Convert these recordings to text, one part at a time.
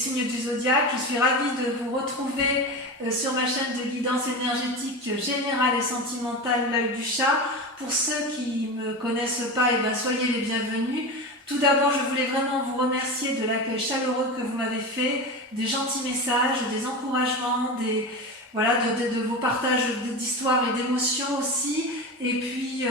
signes du zodiaque. Je suis ravie de vous retrouver sur ma chaîne de guidance énergétique générale et sentimentale, l'œil du chat. Pour ceux qui ne me connaissent pas, soyez les bienvenus. Tout d'abord, je voulais vraiment vous remercier de l'accueil chaleureux que vous m'avez fait, des gentils messages, des encouragements, de vos partages d'histoires et d'émotions aussi. Et puis,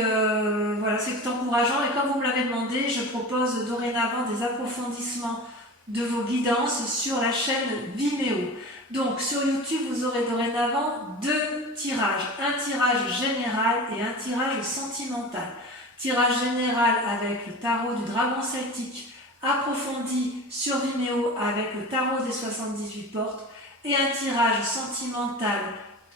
c'est encourageant. Et comme vous me l'avez demandé, je propose dorénavant des approfondissements de vos guidances sur la chaîne Vimeo. Donc, sur YouTube, vous aurez dorénavant 2 tirages. Un tirage général et un tirage sentimental. Tirage général avec le tarot du dragon celtique approfondi sur Vimeo avec le tarot des 78 portes. Et un tirage sentimental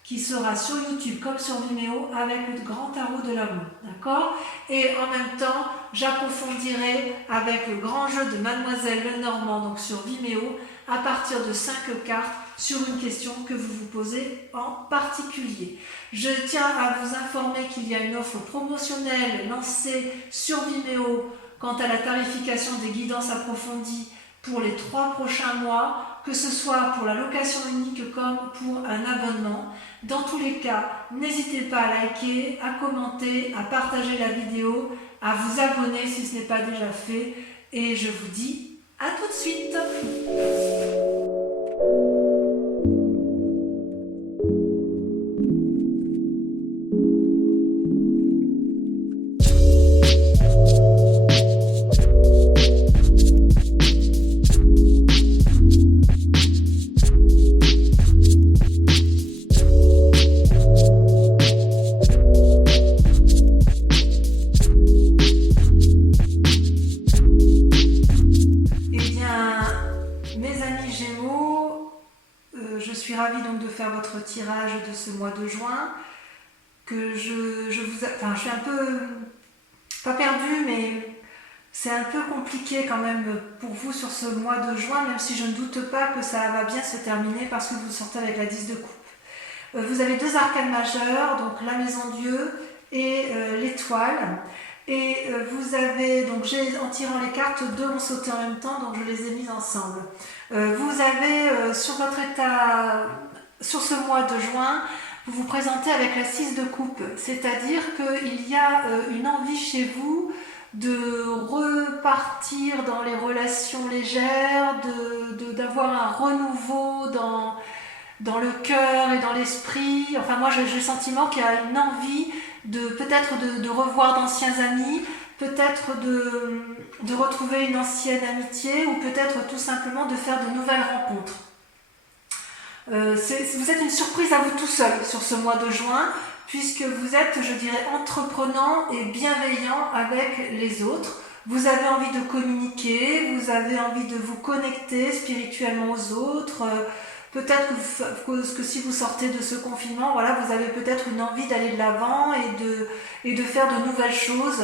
qui sera sur YouTube comme sur Vimeo avec le grand tarot de l'amour, d'accord? Et en même temps, j'approfondirai avec le grand jeu de Mademoiselle Lenormand, donc sur Vimeo, à partir de 5 cartes sur une question que vous vous posez en particulier. Je tiens à vous informer qu'il y a une offre promotionnelle lancée sur Vimeo quant à la tarification des guidances approfondies pour les 3 prochains mois, que ce soit pour la location unique comme pour un abonnement. Dans tous les cas, n'hésitez pas à liker, à commenter, à partager la vidéo, à vous abonner si ce n'est pas déjà fait. Et je vous dis à tout de suite. Votre tirage de ce mois de juin, que je suis un peu pas perdue, mais c'est un peu compliqué quand même pour vous sur ce mois de juin, même si je ne doute pas que ça va bien se terminer parce que vous sortez avec la 10 de coupe. Vous avez 2 arcanes majeures, donc la maison Dieu et l'étoile. Et vous avez, donc en tirant les cartes, 2 ont sauté en même temps, donc je les ai mises ensemble. Vous avez sur votre état, sur ce mois de juin, vous vous présentez avec la 6 de coupe, c'est-à-dire qu'il y a une envie chez vous de repartir dans les relations légères, d'avoir un renouveau dans le cœur et dans l'esprit. Enfin, moi, j'ai le sentiment qu'il y a une envie peut-être de revoir d'anciens amis, peut-être de retrouver une ancienne amitié ou peut-être tout simplement de faire de nouvelles rencontres. Vous êtes une surprise à vous tout seul sur ce mois de juin, puisque vous êtes, je dirais, entreprenant et bienveillant avec les autres. Vous avez envie de communiquer, vous avez envie de vous connecter spirituellement aux autres. Peut-être que si vous sortez de ce confinement, vous avez peut-être une envie d'aller de l'avant et de faire de nouvelles choses,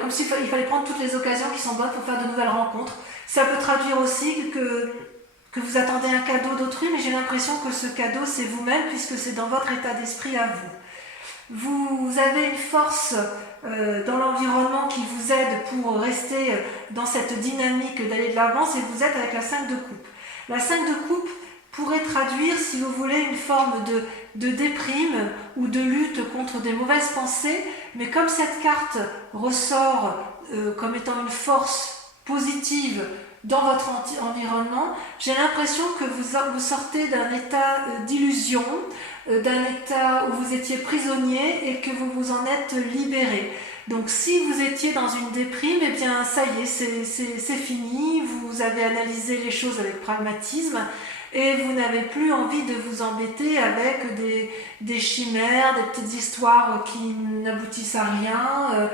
comme s'il fallait prendre toutes les occasions qui sont bonnes pour faire de nouvelles rencontres. Ça peut traduire aussi que vous attendez un cadeau d'autrui, mais j'ai l'impression que ce cadeau, c'est vous-même, puisque c'est dans votre état d'esprit à vous. Vous avez une force dans l'environnement qui vous aide pour rester dans cette dynamique d'aller de l'avant, et vous êtes avec la 5 de coupe. La 5 de coupe pourrait traduire, si vous voulez, une forme de déprime ou de lutte contre des mauvaises pensées, mais comme cette carte ressort comme étant une force positive dans votre environnement, j'ai l'impression que vous sortez d'un état d'illusion, d'un état où vous étiez prisonnier et que vous vous en êtes libéré. Donc si vous étiez dans une déprime, ça y est, c'est fini, vous avez analysé les choses avec pragmatisme et vous n'avez plus envie de vous embêter avec des chimères, des petites histoires qui n'aboutissent à rien.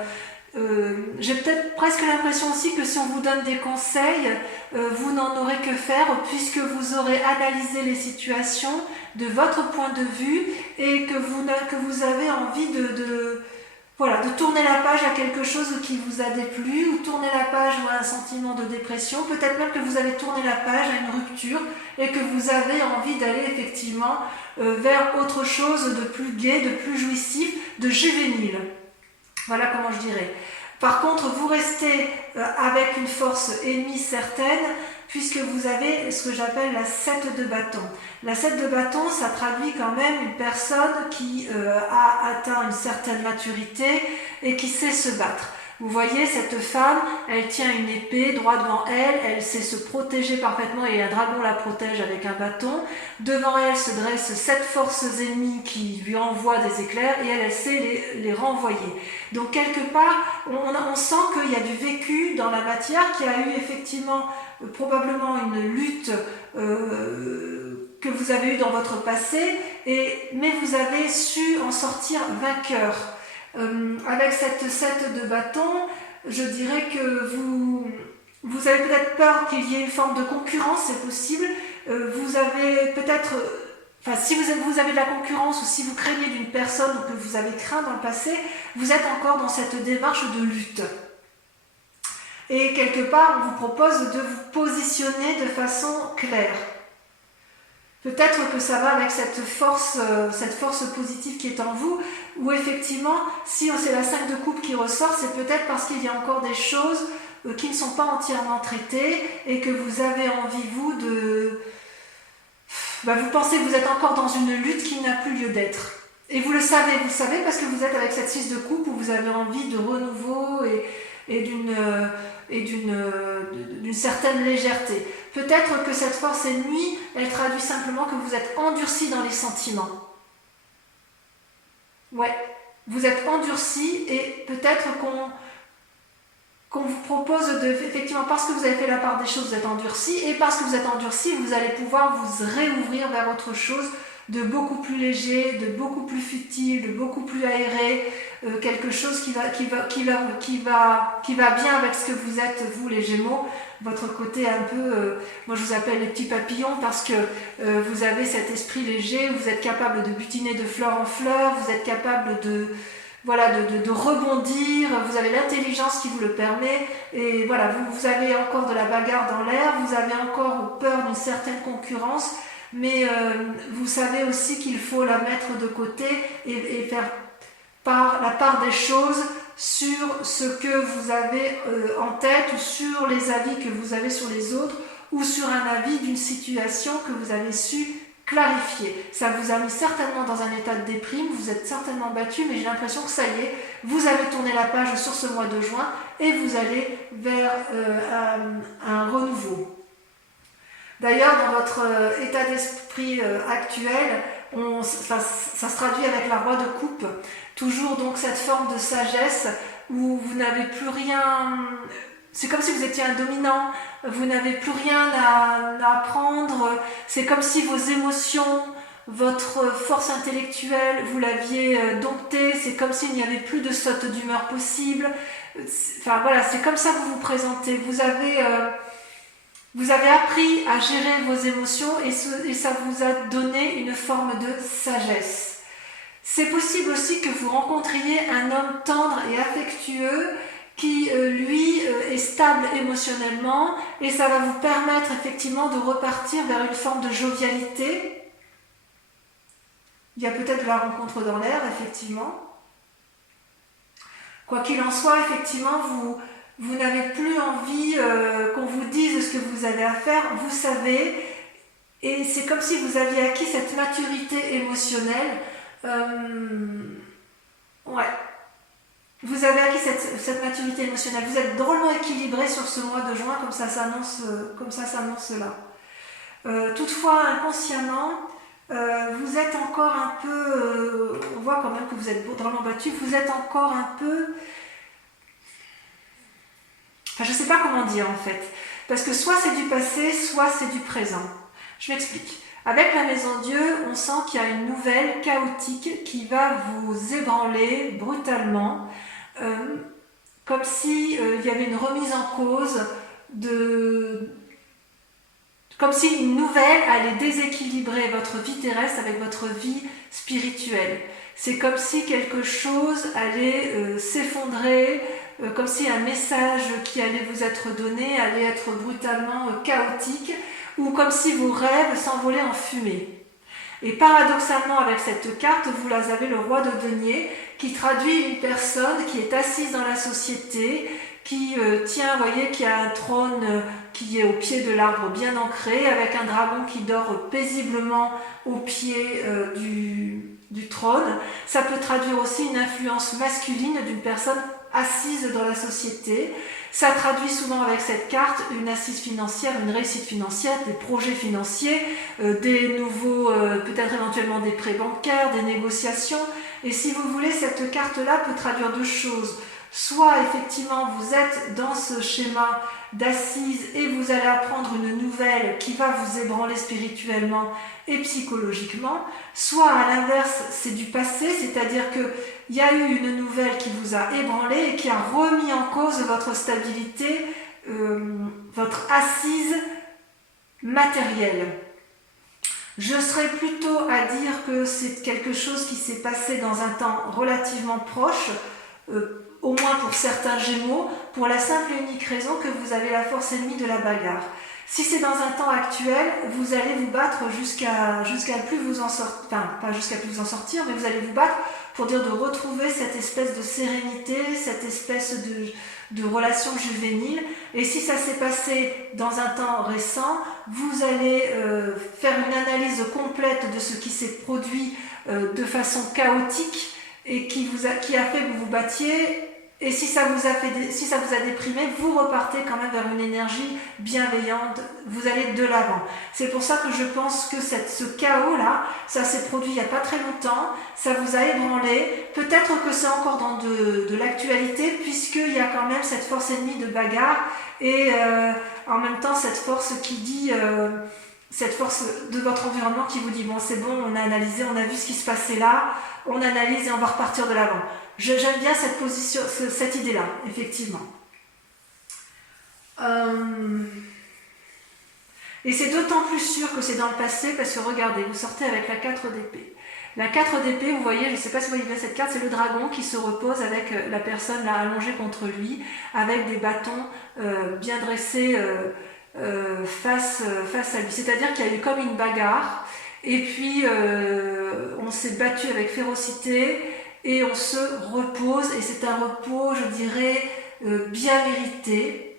J'ai peut-être presque l'impression aussi que si on vous donne des conseils, vous n'en aurez que faire puisque vous aurez analysé les situations de votre point de vue et que vous avez envie de tourner la page à quelque chose qui vous a déplu ou tourner la page à un sentiment de dépression, peut-être même que vous avez tourné la page à une rupture et que vous avez envie d'aller effectivement vers autre chose de plus gai, de plus jouissif, de juvénile. Voilà comment je dirais. Par contre, vous restez avec une force ennemie certaine, puisque vous avez ce que j'appelle la 7 de bâton. La 7 de bâton, ça traduit quand même une personne qui a atteint une certaine maturité et qui sait se battre. Vous voyez, cette femme, elle tient une épée droit devant elle, elle sait se protéger parfaitement et un dragon la protège avec un bâton. Devant elle se dressent 7 forces ennemies qui lui envoient des éclairs et elle sait les renvoyer. Donc quelque part, on sent qu'il y a du vécu dans la matière, qu'il y a eu effectivement probablement une lutte que vous avez eue dans votre passé, mais vous avez su en sortir vainqueur. Avec cette 7 de bâton, je dirais que vous avez peut-être peur qu'il y ait une forme de concurrence, c'est possible. Vous avez peut-être, si vous avez de la concurrence ou si vous craignez d'une personne ou que vous avez craint dans le passé, vous êtes encore dans cette démarche de lutte. Et quelque part, on vous propose de vous positionner de façon claire. Peut-être que ça va avec cette force positive qui est en vous, où effectivement, si c'est la 5 de coupe qui ressort, c'est peut-être parce qu'il y a encore des choses qui ne sont pas entièrement traitées et que vous avez envie, vous, vous pensez que vous êtes encore dans une lutte qui n'a plus lieu d'être. Et vous le savez parce que vous êtes avec cette 6 de coupe où vous avez envie de renouveau et d'une certaine légèreté. Peut-être que cette force ennemie, elle traduit simplement que vous êtes endurci dans les sentiments. Ouais, vous êtes endurci et peut-être qu'on vous propose effectivement, parce que vous avez fait la part des choses, vous êtes endurci, et parce que vous êtes endurci, vous allez pouvoir vous réouvrir vers autre chose de beaucoup plus léger, de beaucoup plus futile, de beaucoup plus aéré, quelque chose qui va bien avec ce que vous êtes, vous les Gémeaux, votre côté un peu, moi je vous appelle les petits papillons parce que vous avez cet esprit léger, vous êtes capable de butiner de fleur en fleur, vous êtes capable de rebondir, vous avez l'intelligence qui vous le permet, et voilà, vous avez encore de la bagarre dans l'air, vous avez encore peur d'une certaine concurrence, mais vous savez aussi qu'il faut la mettre de côté et faire la part des choses sur ce que vous avez en tête ou sur les avis que vous avez sur les autres ou sur un avis d'une situation que vous avez su clarifier. Ça vous a mis certainement dans un état de déprime, vous êtes certainement battu, mais j'ai l'impression que ça y est, vous avez tourné la page sur ce mois de juin et vous allez vers un renouveau. D'ailleurs, dans votre état d'esprit actuel, ça se traduit avec la roi de coupe, toujours donc cette forme de sagesse où vous n'avez plus rien, c'est comme si vous étiez un dominant, vous n'avez plus rien à apprendre, c'est comme si vos émotions, votre force intellectuelle, vous l'aviez domptée, c'est comme s'il n'y avait plus de saute d'humeur possible, enfin voilà, c'est comme ça que vous vous présentez, vous avez appris à gérer vos émotions et ça vous a donné une forme de sagesse. C'est possible aussi que vous rencontriez un homme tendre et affectueux qui, lui, est stable émotionnellement et ça va vous permettre effectivement de repartir vers une forme de jovialité. Il y a peut-être de la rencontre dans l'air, effectivement. Quoi qu'il en soit, effectivement, vous n'avez plus envie qu'on vous dise ce que vous avez à faire, vous savez, et c'est comme si vous aviez acquis cette maturité émotionnelle. Vous avez acquis cette maturité émotionnelle, vous êtes drôlement équilibré sur ce mois de juin, comme ça s'annonce là. Toutefois, inconsciemment, vous êtes encore un peu, on voit quand même que vous êtes drôlement battu, vous êtes encore un peu... je ne sais pas comment dire en fait, parce que soit c'est du passé, soit c'est du présent. Je m'explique. Avec la Maison Dieu, on sent qu'il y a une nouvelle chaotique qui va vous ébranler brutalement, comme si il y avait une remise en cause comme si une nouvelle allait déséquilibrer votre vie terrestre avec votre vie spirituelle. C'est comme si quelque chose allait s'effondrer, comme si un message qui allait vous être donné allait être brutalement chaotique, ou comme si vos rêves s'envolaient en fumée. Et paradoxalement, avec cette carte, vous avez le roi de denier qui traduit une personne qui est assise dans la société, qui tient, vous voyez, qui a un trône qui est au pied de l'arbre bien ancré, avec un dragon qui dort paisiblement au pied du trône. Ça peut traduire aussi une influence masculine d'une personne assise dans la société. Ça traduit souvent avec cette carte une assise financière, une réussite financière, des projets financiers, des nouveaux, peut-être éventuellement des prêts bancaires, des négociations. Et si vous voulez, cette carte-là peut traduire deux choses. Soit effectivement vous êtes dans ce schéma d'assise et vous allez apprendre une nouvelle qui va vous ébranler spirituellement et psychologiquement, soit à l'inverse c'est du passé, c'est-à-dire qu'il y a eu une nouvelle qui vous a ébranlé et qui a remis en cause votre stabilité, votre assise matérielle. Je serais plutôt à dire que c'est quelque chose qui s'est passé dans un temps relativement proche, au moins pour certains Gémeaux, pour la simple et unique raison que vous avez la force ennemie de la bagarre. Si c'est dans un temps actuel, vous allez vous battre jusqu'à plus vous en sortir, enfin pas jusqu'à plus vous en sortir, mais vous allez vous battre pour dire de retrouver cette espèce de sérénité, cette espèce de relation juvénile. Et si ça s'est passé dans un temps récent, vous allez faire une analyse complète de ce qui s'est produit de façon chaotique et qui a fait que vous vous battiez. Et si ça vous a déprimé, vous repartez quand même vers une énergie bienveillante, vous allez de l'avant. C'est pour ça que je pense que ce chaos-là, ça s'est produit il n'y a pas très longtemps, ça vous a ébranlé. Peut-être que c'est encore dans de l'actualité, puisqu'il y a quand même cette force ennemie de bagarre, et en même temps cette force qui dit... cette force de votre environnement qui vous dit bon c'est bon, on a analysé, on a vu ce qui se passait là, on analyse et on va repartir de l'avant. J'aime bien cette position, cette idée-là, effectivement. Et c'est d'autant plus sûr que c'est dans le passé parce que regardez, vous sortez avec la 4 d'épée. La 4 d'épée, vous voyez, je ne sais pas si vous voyez bien cette carte, c'est le dragon qui se repose avec la personne là allongée contre lui, avec des bâtons bien dressés face à lui. C'est-à-dire qu'il y a eu comme une bagarre, et puis on s'est battu avec férocité, et on se repose, et c'est un repos, je dirais, bien mérité.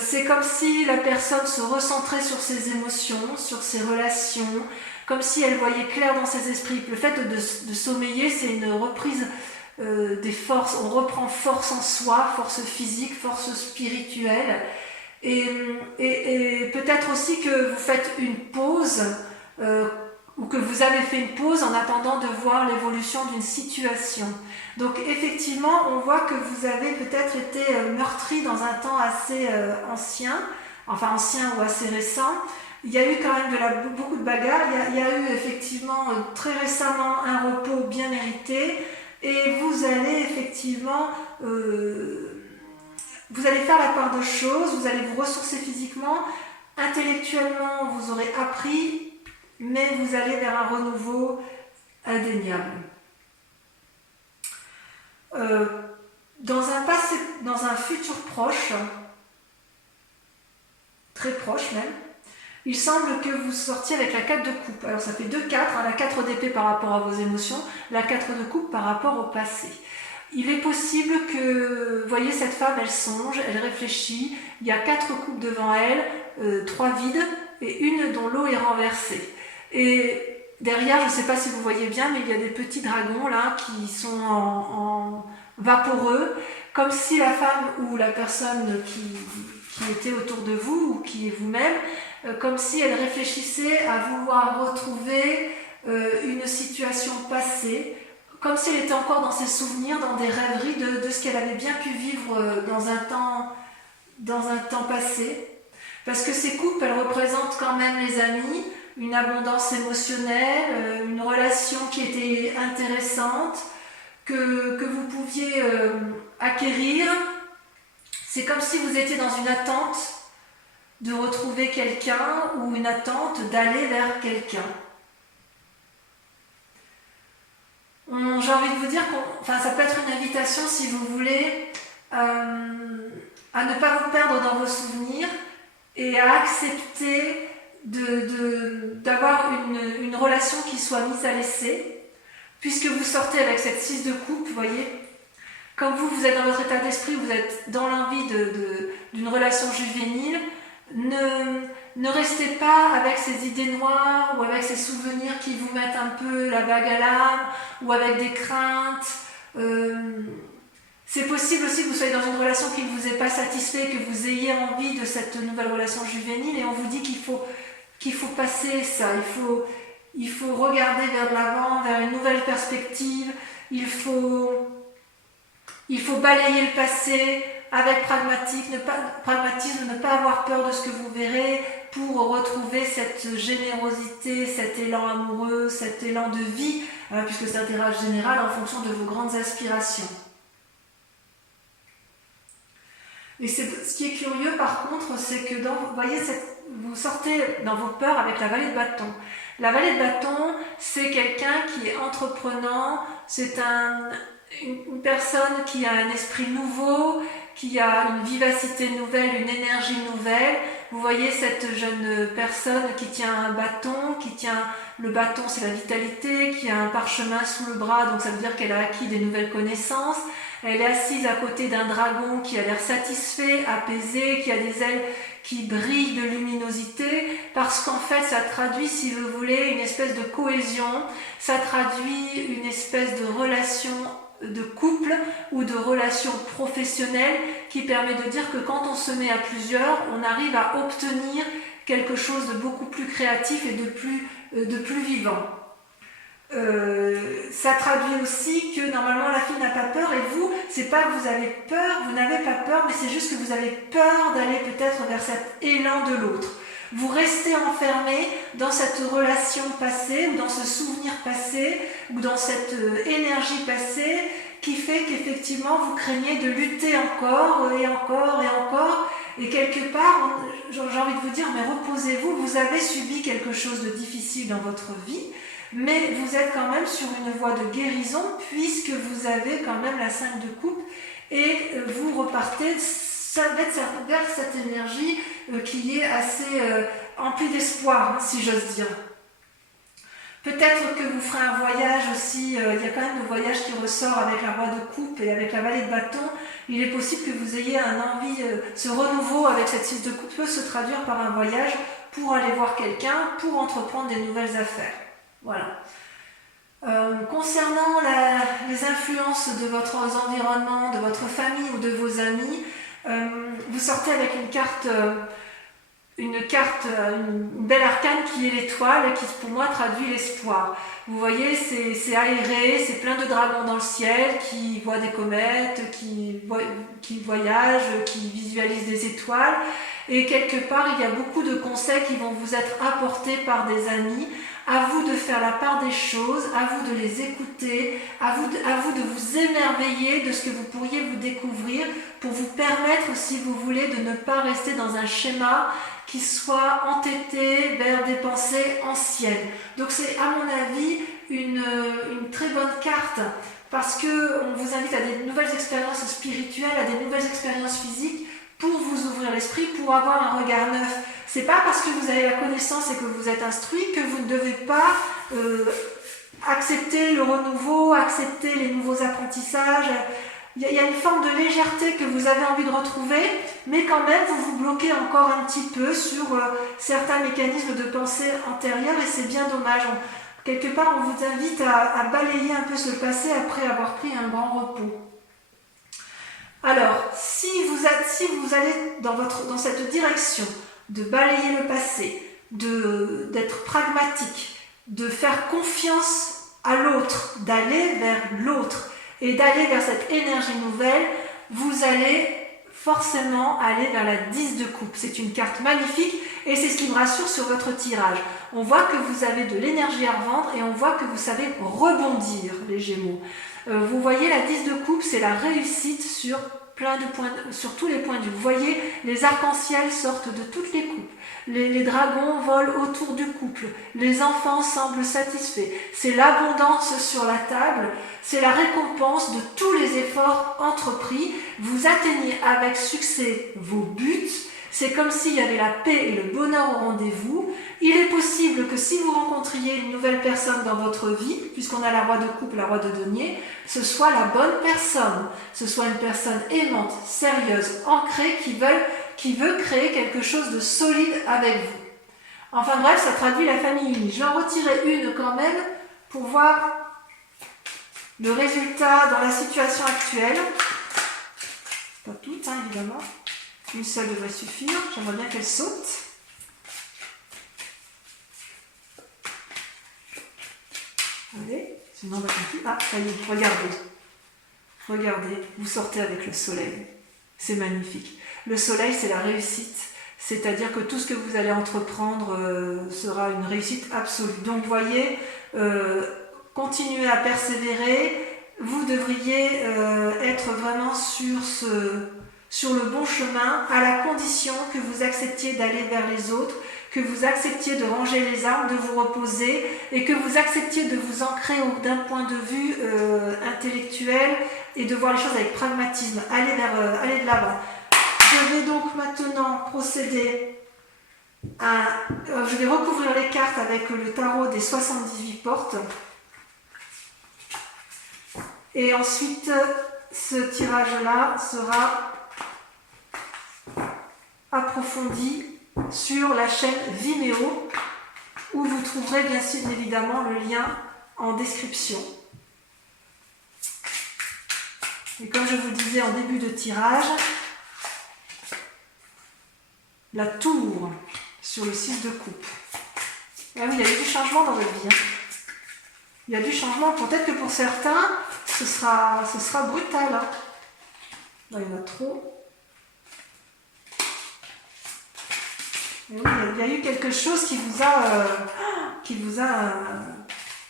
C'est comme si la personne se recentrait sur ses émotions, sur ses relations, comme si elle voyait clair dans ses esprits. Le fait de sommeiller, c'est une reprise des forces, on reprend force en soi, force physique, force spirituelle, et peut-être aussi que vous faites une pause, ou que vous avez fait une pause en attendant de voir l'évolution d'une situation. Donc effectivement, on voit que vous avez peut-être été meurtri dans un temps assez ancien ou assez récent. Il y a eu quand même beaucoup de bagarres, il y a eu effectivement très récemment un repos bien mérité, et vous allez effectivement... vous allez faire la part de choses, vous allez vous ressourcer physiquement, intellectuellement vous aurez appris, mais vous allez vers un renouveau indéniable. Dans un futur proche, très proche même, il semble que vous sortiez avec la 4 de coupe. Alors ça fait 2-4, la 4 d'épée par rapport à vos émotions, la 4 de coupe par rapport au passé. Il est possible que, vous voyez, cette femme, elle songe, elle réfléchit, il y a 4 coupes devant elle, 3 vides et une dont l'eau est renversée. Et derrière, je ne sais pas si vous voyez bien, mais il y a des petits dragons là qui sont en vaporeux, comme si la femme ou la personne qui était autour de vous ou qui est vous-même, comme si elle réfléchissait à vouloir retrouver une situation passée, comme si elle était encore dans ses souvenirs, dans des rêveries de ce qu'elle avait bien pu vivre dans un temps passé. Parce que ces coupes, elles représentent quand même les amis, une abondance émotionnelle, une relation qui était intéressante, que vous pouviez acquérir. C'est comme si vous étiez dans une attente de retrouver quelqu'un ou une attente d'aller vers quelqu'un. J'ai envie de vous dire ça peut être une invitation, si vous voulez, à ne pas vous perdre dans vos souvenirs et à accepter d'avoir une relation qui soit mise à l'essai, puisque vous sortez avec cette 6 de coupe, vous voyez. Quand vous êtes dans votre état d'esprit, vous êtes dans l'envie d'une relation juvénile, ne restez pas avec ces idées noires ou avec ces souvenirs qui vous mettent un peu la bague à l'âme ou avec des craintes. C'est possible aussi que vous soyez dans une relation qui ne vous ait pas satisfait, que vous ayez envie de cette nouvelle relation juvénile et on vous dit qu'il faut passer ça, il faut regarder vers l'avant, vers une nouvelle perspective, il faut balayer le passé avec pragmatisme, ne pas avoir peur de ce que vous verrez pour retrouver cette générosité, cet élan amoureux, cet élan de vie, puisque c'est un tirage général en fonction de vos grandes aspirations. Et ce qui est curieux par contre, c'est que vous voyez, vous sortez dans vos peurs avec la vallée de bâton. La vallée de bâton, c'est quelqu'un qui est entreprenant, c'est une personne qui a un esprit nouveau, qui a une vivacité nouvelle, une énergie nouvelle. Vous voyez cette jeune personne qui tient un bâton, le bâton c'est la vitalité, qui a un parchemin sous le bras, donc ça veut dire qu'elle a acquis des nouvelles connaissances. Elle est assise à côté d'un dragon qui a l'air satisfait, apaisé, qui a des ailes qui brillent de luminosité, parce qu'en fait ça traduit, si vous voulez, une espèce de cohésion, ça traduit une espèce de relation de couple ou de relation professionnelle qui permet de dire que quand on se met à plusieurs, on arrive à obtenir quelque chose de beaucoup plus créatif et de plus vivant. Ça traduit aussi que normalement la fille n'a pas peur et vous, c'est pas que vous avez peur, vous n'avez pas peur, mais c'est juste que vous avez peur d'aller peut-être vers cet élan de l'autre. Vous restez enfermé dans cette relation passée ou dans ce souvenir passé ou dans cette énergie passée qui fait qu'effectivement vous craignez de lutter encore et encore et encore et quelque part, j'ai envie de vous dire, mais reposez-vous, vous avez subi quelque chose de difficile dans votre vie, mais vous êtes quand même sur une voie de guérison puisque vous avez quand même la 5 de coupe et vous repartez vers cette énergie qui est assez emplie d'espoir, si j'ose dire. Peut-être que vous ferez un voyage aussi, il y a quand même le voyage qui ressort avec la roi de coupe et avec la vallée de bâton. Il est possible que vous ayez un envie, ce renouveau avec cette 6 de coupe peut se traduire par un voyage pour aller voir quelqu'un, pour entreprendre des nouvelles affaires. Voilà. Concernant les influences de votre environnement, de votre famille ou de vos amis, vous sortez avec une belle arcane qui est l'étoile, qui pour moi traduit l'espoir. Vous voyez, c'est aéré, c'est plein de dragons dans le ciel qui voient des comètes, qui voyagent, qui visualisent des étoiles. Et quelque part, il y a beaucoup de conseils qui vont vous être apportés par des amis. À vous de faire la part des choses, à vous de les écouter, à vous de vous émerveiller de ce que vous pourriez vous découvrir pour vous permettre, si vous voulez, de ne pas rester dans un schéma qui soit entêté vers des pensées anciennes. Donc c'est, à mon avis, une très bonne carte parce qu'on vous invite à des nouvelles expériences spirituelles, à des nouvelles expériences physiques pour vous ouvrir l'esprit, pour avoir un regard neuf. C'est pas parce que vous avez la connaissance et que vous êtes instruit que vous ne devez pas accepter le renouveau, accepter les nouveaux apprentissages. Il y a une forme de légèreté que vous avez envie de retrouver, mais quand même vous vous bloquez encore un petit peu sur certains mécanismes de pensée antérieurs et c'est bien dommage. Quelque part, on vous invite à balayer un peu ce passé après avoir pris un grand repos. Alors, si vous allez dans cette direction de balayer le passé, d'être pragmatique, de faire confiance à l'autre, d'aller vers l'autre et d'aller vers cette énergie nouvelle, vous allez forcément aller vers la 10 de coupe. C'est une carte magnifique et c'est ce qui me rassure sur votre tirage. On voit que vous avez de l'énergie à revendre et on voit que vous savez rebondir, les Gémeaux. Vous voyez, la 10 de coupe, c'est la réussite sur sur tous les points de vue. Vous voyez, les arcs-en-ciel sortent de toutes les coupes. Les dragons volent autour du couple. Les enfants semblent satisfaits. C'est l'abondance sur la table. C'est la récompense de tous les efforts entrepris. Vous atteignez avec succès vos buts. C'est comme s'il y avait la paix et le bonheur au rendez-vous. Il est possible que si vous rencontriez une nouvelle personne dans votre vie, puisqu'on a la roue de coupe, la roue de denier, ce soit la bonne personne, ce soit une personne aimante, sérieuse, ancrée, qui veut créer quelque chose de solide avec vous. Enfin bref, ça traduit la famille unie. Je vais en retirer une quand même pour voir le résultat dans la situation actuelle. Pas toutes, hein, évidemment. Une seule devrait suffire. J'aimerais bien qu'elle saute. Allez, sinon on va continuer. Ah, ça y est, regardez. Regardez, vous sortez avec le soleil. C'est magnifique. Le soleil, c'est la réussite. C'est-à-dire que tout ce que vous allez entreprendre sera une réussite absolue. Donc, vous voyez, continuez à persévérer. Vous devriez être vraiment sur le bon chemin, à la condition que vous acceptiez d'aller vers les autres, que vous acceptiez de ranger les armes, de vous reposer et que vous acceptiez de vous ancrer d'un point de vue intellectuel et de voir les choses avec pragmatisme. Allez de l'avant. Je vais donc maintenant procéder à... je vais recouvrir les cartes avec le tarot des 78 portes. Et ensuite, ce tirage-là sera approfondi sur la chaîne Vimeo, où vous trouverez bien évidemment le lien en description. Et comme je vous le disais en début de tirage, la tour sur le 6 de coupe. Ah oui, il y a eu du changement dans votre vie. Hein. Il y a du changement. Peut-être que pour certains, ce sera brutal. Hein. Là, il y en a trop. Et oui, il y a eu quelque chose qui vous a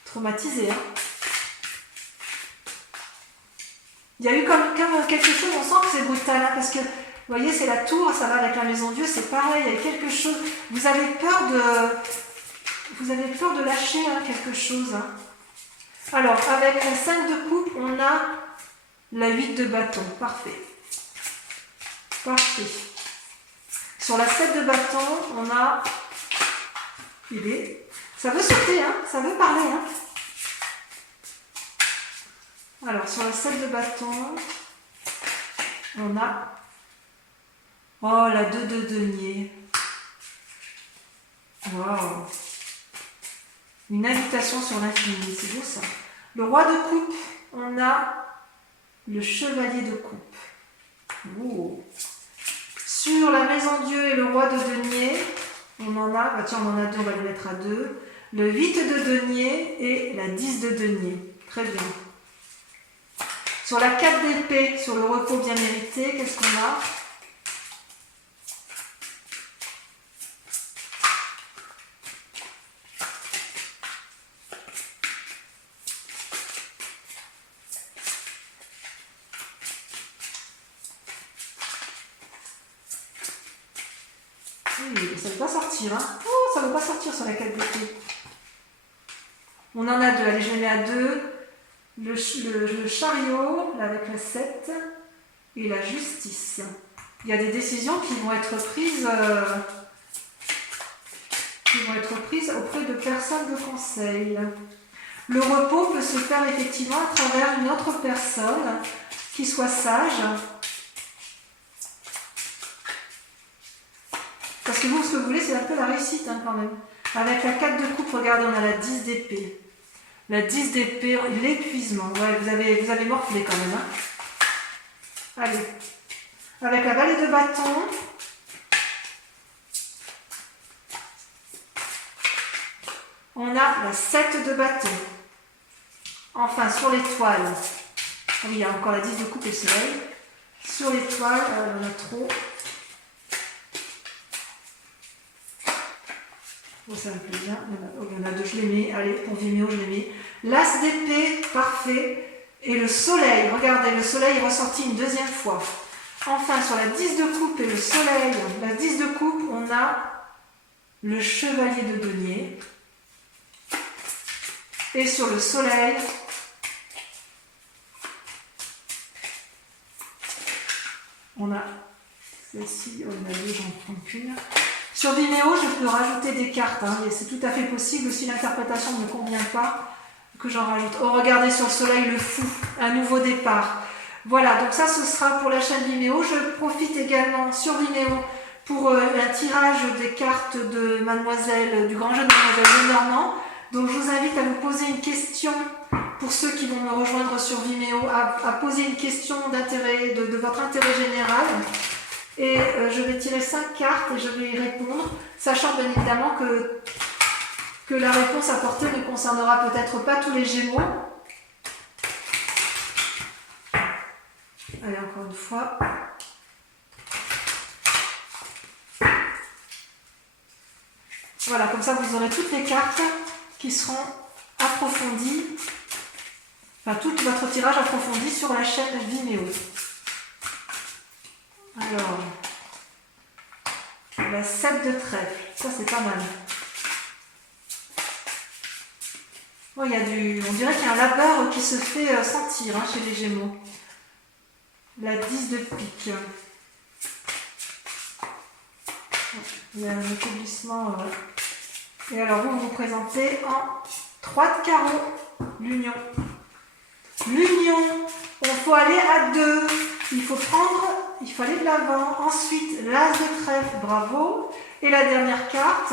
traumatisé. Hein. Il y a eu comme quelque chose, on sent que c'est brutal, hein, parce que, vous voyez, c'est la tour, ça va avec la maison Dieu, c'est pareil, il y a quelque chose, vous avez peur de lâcher hein, quelque chose. Hein. Alors, avec la 5 de coupe, on a la 8 de bâton, parfait. Parfait. Sur la 7 de bâton, on a ça veut sauter, hein, ça veut parler. Hein. Alors, sur la 7 de bâton, on a la 2 de denier. Waouh! Une invitation sur l'infini, c'est beau ça. Le roi de coupe, on a le chevalier de coupe. Oh. Sur la maison Dieu et le roi de denier, on en a, on en a deux, on va les mettre à deux. Le 8 de denier et la 10 de denier. Très bien. Sur la 4 d'épée, sur le repos bien mérité, qu'est-ce qu'on a? Oui, ça ne veut pas sortir. Hein. Oh, ça ne veut pas sortir sur la 4 d'épée. On en a deux. Allez, je les mets à deux. Le chariot, là, avec la 7, et la justice. Il y a des décisions qui vont être prises, auprès de personnes de conseil. Le repos peut se faire effectivement à travers une autre personne qui soit sage. Parce que vous, ce que vous voulez, c'est un peu la réussite hein, quand même. Avec la 4 de coupe, regardez, on a la 10 d'épée. La 10 d'épée, l'épuisement. Ouais, vous avez morflé quand même. Hein. Allez. Avec la vallée de bâton. On a la 7 de bâton. Enfin, sur l'étoile. Oui, il y a encore la 10 de coupe et soleil. Sur l'étoile, on en a trop. Oh, ça me plaît bien. Il y en a deux, je les mets. Allez, pour Vimeo, je les mets. L'as d'épée, parfait. Et le soleil, regardez, le soleil est ressorti une deuxième fois. Enfin, sur la 10 de coupe et le soleil, la 10 de coupe, on a le chevalier de denier. Et sur le soleil, on a Celle-ci, oh, il y en a deux, j'en prends qu'une. Sur Vimeo, je peux rajouter des cartes, hein, et c'est tout à fait possible si l'interprétation ne me convient pas, que j'en rajoute. Oh, regardez sur le soleil le fou, un nouveau départ. Voilà, donc ça ce sera pour la chaîne Vimeo. Je profite également sur Vimeo pour un tirage des cartes de Mademoiselle, du grand jeu de Mademoiselle Lenormand. Donc je vous invite à vous poser une question, pour ceux qui vont me rejoindre sur Vimeo, à poser une question d'intérêt, de votre intérêt général. Et je vais tirer 5 cartes et je vais y répondre, sachant bien évidemment que la réponse apportée ne concernera peut-être pas tous les Gémeaux. Allez, encore une fois. Voilà, comme ça vous aurez toutes les cartes qui seront approfondies, enfin tout votre tirage approfondi sur la chaîne Vimeo. Alors, la 7 de trèfle, ça c'est pas mal. Bon, on dirait qu'il y a un labeur qui se fait sentir, hein, chez les Gémeaux. La 10 de pique. Il y a un établissement. Et alors vous vous présentez en 3 de carreau. L'union. L'union. Il faut aller à 2. Il faut aller de l'avant. Ensuite, l'as de trèfle. Bravo. Et la dernière carte.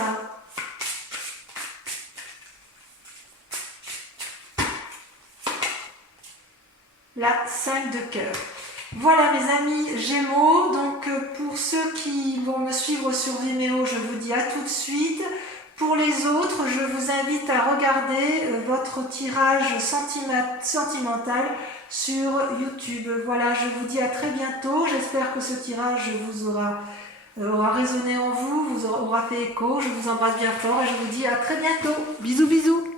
La 5 de cœur. Voilà mes amis Gémeaux, donc pour ceux qui vont me suivre sur Vimeo, je vous dis à tout de suite. Pour les autres, je vous invite à regarder votre tirage sentimental sur YouTube. Voilà, je vous dis à très bientôt. J'espère que ce tirage vous aura résonné en vous, vous aura fait écho. Je vous embrasse bien fort et je vous dis à très bientôt. Bisous bisous.